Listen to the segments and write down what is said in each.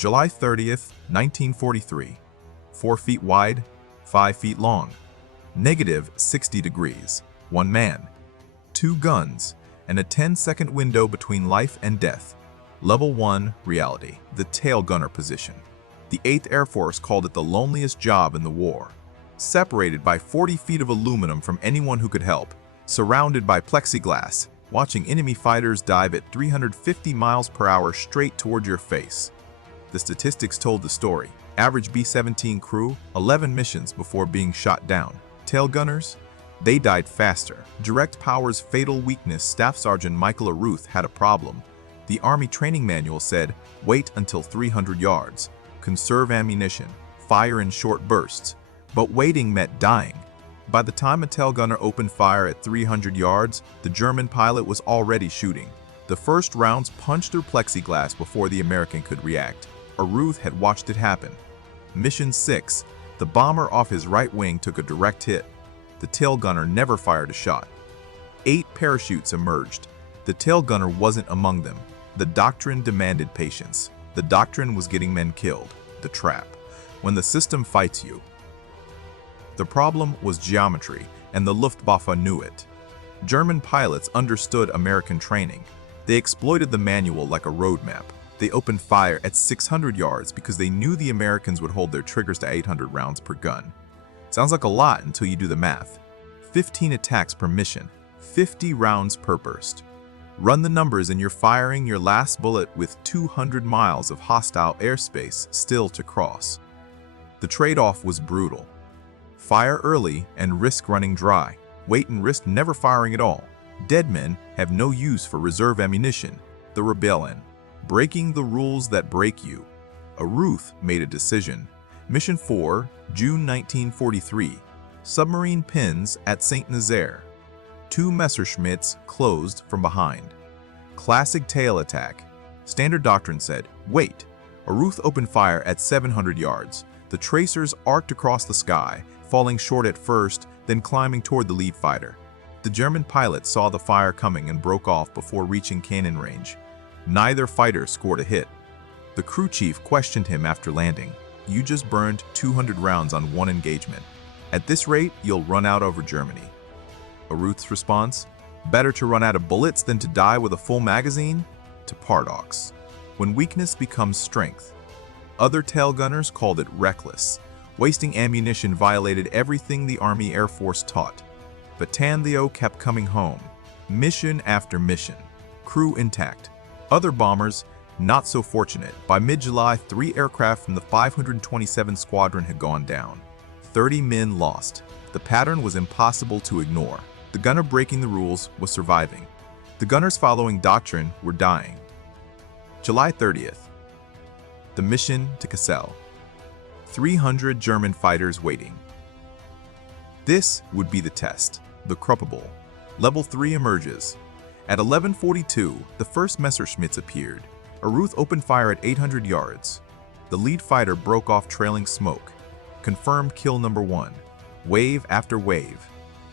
July 30th, 1943. 4 feet wide, 5 feet long. Negative 60 degrees. 1 man. 2 guns, and a 10-second window between life and death. Level 1 reality, the tail gunner position. The 8th Air Force called it the loneliest job in the war. Separated by 40 feet of aluminum from anyone who could help, surrounded by plexiglass, watching enemy fighters dive at 350 miles per hour straight toward your face. The statistics told the story. Average B-17 crew, 11 missions before being shot down. Tail gunners? They died faster. Direct power's fatal weakness. Staff Sergeant Michael Aruth had a problem. The Army training manual said, wait until 300 yards. Conserve ammunition. Fire in short bursts. But waiting meant dying. By the time a tail gunner opened fire at 300 yards, the German pilot was already shooting. The first rounds punched through plexiglass before the American could react. Aruth had watched it happen. Mission 6. The bomber off his right wing took a direct hit. The tail gunner never fired a shot. 8 parachutes emerged. The tail gunner wasn't among them. The doctrine demanded patience. The doctrine was getting men killed. The trap. When the system fights you. The problem was geometry, and the Luftwaffe knew it. German pilots understood American training. They exploited the manual like a roadmap. They opened fire at 600 yards because they knew the Americans would hold their triggers to 800 rounds per gun. Sounds like a lot until you do the math. 15 attacks per mission, 50 rounds per burst. Run the numbers and you're firing your last bullet with 200 miles of hostile airspace still to cross. The trade-off was brutal. Fire early and risk running dry. Wait and risk never firing at all. Dead men have no use for reserve ammunition. The rebellion. Breaking the rules that break you. Aruth made a decision. Mission 4, June 1943. Submarine pins at St. Nazaire. 2 Messerschmitts closed from behind. Classic tail attack. Standard doctrine said, wait. Aruth opened fire at 700 yards. The tracers arced across the sky, falling short at first, then climbing toward the lead fighter. The German pilot saw the fire coming and broke off before reaching cannon range. Neither fighter scored a hit. The crew chief questioned him after landing. You just burned 200 rounds on one engagement. At this rate, you'll run out over Germany. Aruth's response? Better to run out of bullets than to die with a full magazine? To paradox. When weakness becomes strength. Other tail gunners called it reckless. Wasting ammunition violated everything the Army Air Force taught. But Tandleo kept coming home. Mission after mission. Crew intact. Other bombers, not so fortunate. By mid-July, 3 aircraft from the 527 Squadron had gone down. 30 men lost. The pattern was impossible to ignore. The gunner breaking the rules was surviving. The gunners following doctrine were dying. July 30th. The mission to Kassel. 300 German fighters waiting. This would be the test. The Kruppable. Level 3 emerges. At 11:42, the first Messerschmitts appeared. Aruth opened fire at 800 yards. The lead fighter broke off trailing smoke. Confirmed kill number 1. Wave after wave.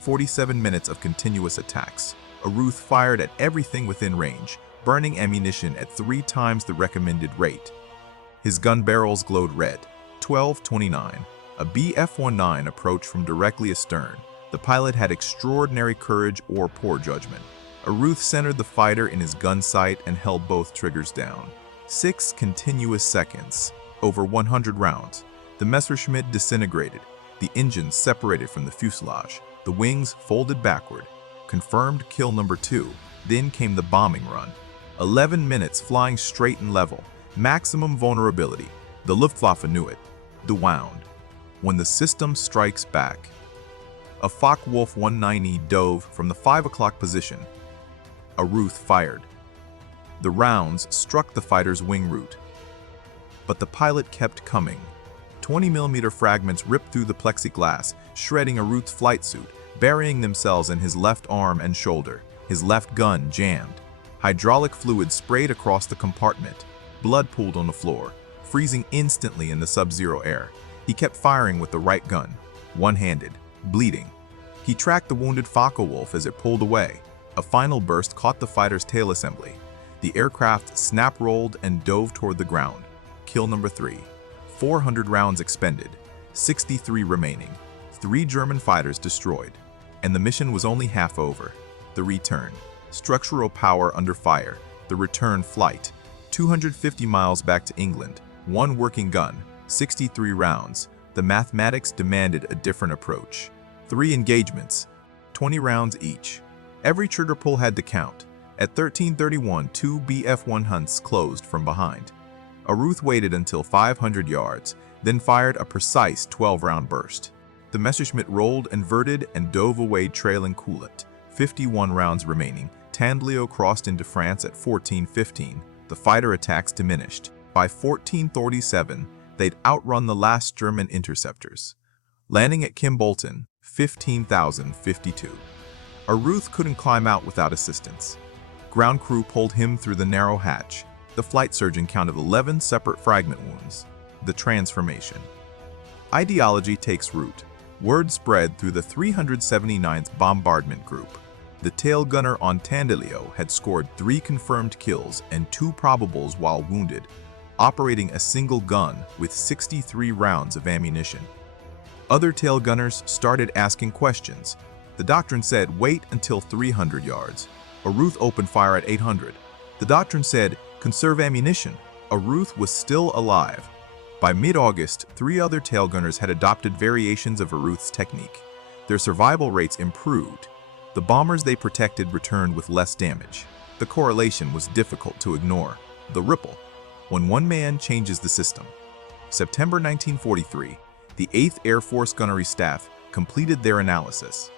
47 minutes of continuous attacks. Aruth fired at everything within range, burning ammunition at 3 times the recommended rate. His gun barrels glowed red. 12:29. A Bf-19 approached from directly astern. The pilot had extraordinary courage or poor judgment. Aruth centered the fighter in his gun sight and held both triggers down. 6 continuous seconds. Over 100 rounds. The Messerschmitt disintegrated. The engine separated from the fuselage. The wings folded backward. Confirmed kill number 2. Then came the bombing run. 11 minutes flying straight and level. Maximum vulnerability. The Luftwaffe knew it. The wound. When the system strikes back. A Focke-Wulf 190 dove from the 5 o'clock position. Aruth fired. The rounds struck the fighter's wing root. But the pilot kept coming. 20mm fragments ripped through the plexiglass, shredding Aruth's flight suit, burying themselves in his left arm and shoulder. His left gun jammed. Hydraulic fluid sprayed across the compartment. Blood pooled on the floor, freezing instantly in the sub-zero air. He kept firing with the right gun, one-handed, bleeding. He tracked the wounded Focke-Wulf as it pulled away. A final burst caught the fighter's tail assembly. The aircraft snap-rolled and dove toward the ground. Kill number 3. 400 rounds expended, 63 remaining, 3 German fighters destroyed, and the mission was only half over. The return. Structural power under fire. The return flight. 250 miles back to England, 1 working gun, 63 rounds. The mathematics demanded a different approach. 3 engagements, 20 rounds each. Every trigger pull had to count. At 13:31, 2 Bf-1 Hunts closed from behind. Aruth waited until 500 yards, then fired a precise 12-round burst. The Messerschmitt rolled, inverted, and dove away trailing coolant. 51 rounds remaining. Tandleo crossed into France at 14:15. The fighter attacks diminished. By 14:37, they'd outrun the last German interceptors. Landing at Kimbolton, 15,052. Aruth couldn't climb out without assistance. Ground crew pulled him through the narrow hatch. The flight surgeon counted 11 separate fragment wounds. The transformation. Ideology takes root. Word spread through the 379th Bombardment Group. The tail gunner on Tandleo had scored 3 confirmed kills and 2 probables while wounded, operating a single gun with 63 rounds of ammunition. Other tail gunners started asking questions. The doctrine said, wait until 300 yards. Aruth opened fire at 800. The doctrine said, conserve ammunition. Aruth was still alive. By mid-August, 3 other tail gunners had adopted variations of Aruth's technique. Their survival rates improved. The bombers they protected returned with less damage. The correlation was difficult to ignore. The ripple. When one man changes the system. September 1943, the 8th Air Force Gunnery Staff completed their analysis.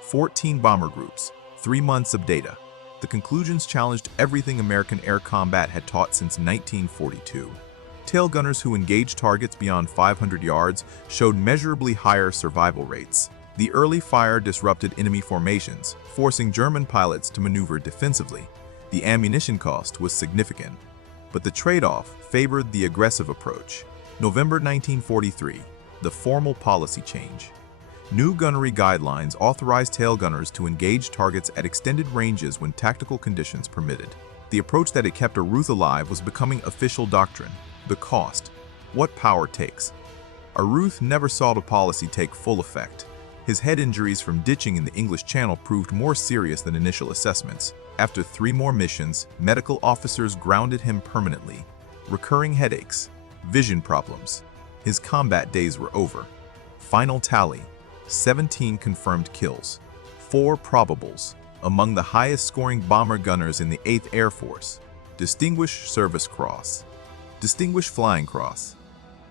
14 bomber groups, 3 months of data. The conclusions challenged everything American air combat had taught since 1942. Tail gunners who engaged targets beyond 500 yards showed measurably higher survival rates. The early fire disrupted enemy formations, forcing German pilots to maneuver defensively. The ammunition cost was significant, but the trade-off favored the aggressive approach. November 1943, the formal policy change. New gunnery guidelines authorized tail gunners to engage targets at extended ranges when tactical conditions permitted. The approach that had kept Aruth alive was becoming official doctrine. The cost. What power takes. Aruth never saw the policy take full effect. His head injuries from ditching in the English Channel proved more serious than initial assessments. After 3 more missions, medical officers grounded him permanently. Recurring headaches. Vision problems. His combat days were over. Final tally. 17 confirmed kills, 4 probables, among the highest-scoring bomber gunners in the 8th Air Force. Distinguished Service Cross, Distinguished Flying Cross,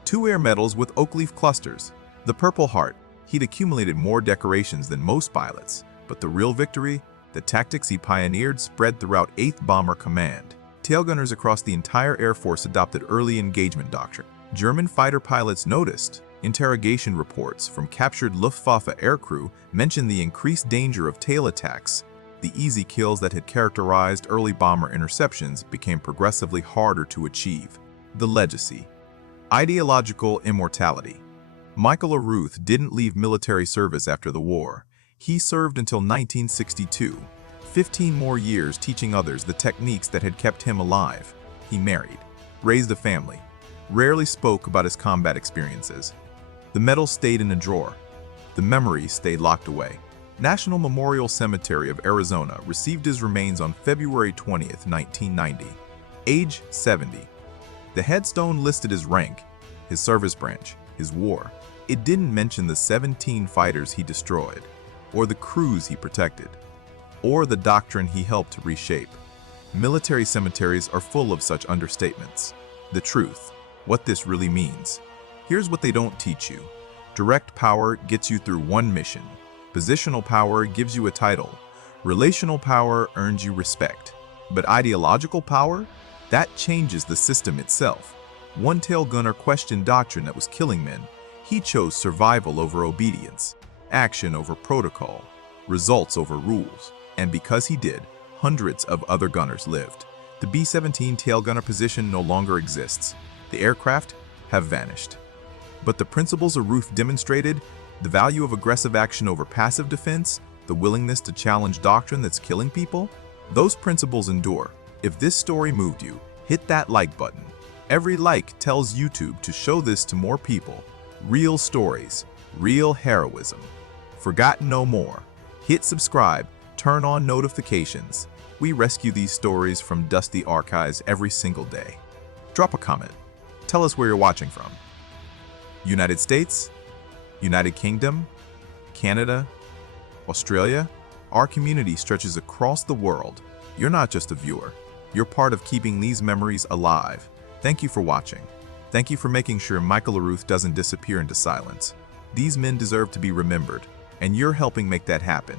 2 air medals with oak leaf clusters. The Purple Heart. He'd accumulated more decorations than most pilots, but the real victory, the tactics he pioneered, spread throughout 8th Bomber Command. Tail gunners across the entire Air Force adopted early engagement doctrine. German fighter pilots noticed. Interrogation reports from captured Luftwaffe aircrew mentioned the increased danger of tail attacks. The easy kills that had characterized early bomber interceptions became progressively harder to achieve. The legacy. Ideological immortality. Michael Aruth didn't leave military service after the war. He served until 1962, 15 more years teaching others the techniques that had kept him alive. He married, raised a family, rarely spoke about his combat experiences. The medal stayed in a drawer. The memories stayed locked away. National Memorial Cemetery of Arizona received his remains on February 20th, 1990. Age 70. The headstone listed his rank, his service branch, his war. It didn't mention the 17 fighters he destroyed, or the crews he protected, or the doctrine he helped to reshape. Military cemeteries are full of such understatements. The truth, what this really means. Here's what they don't teach you. Direct power gets you through one mission. Positional power gives you a title. Relational power earns you respect. But ideological power? That changes the system itself. One tail gunner questioned doctrine that was killing men. He chose survival over obedience, action over protocol, results over rules. And because he did, hundreds of other gunners lived. The B-17 tail gunner position no longer exists. The aircraft have vanished. But the principles Aruth demonstrated, the value of aggressive action over passive defense, the willingness to challenge doctrine that's killing people, those principles endure. If this story moved you, hit that like button. Every like tells YouTube to show this to more people. Real stories, real heroism. Forgotten no more. Hit subscribe, turn on notifications. We rescue these stories from dusty archives every single day. Drop a comment. Tell us where you're watching from. United States, United Kingdom, Canada, Australia. Our community stretches across the world. You're not just a viewer. You're part of keeping these memories alive. Thank you for watching. Thank you for making sure Michael Aruth doesn't disappear into silence. These men deserve to be remembered, and you're helping make that happen.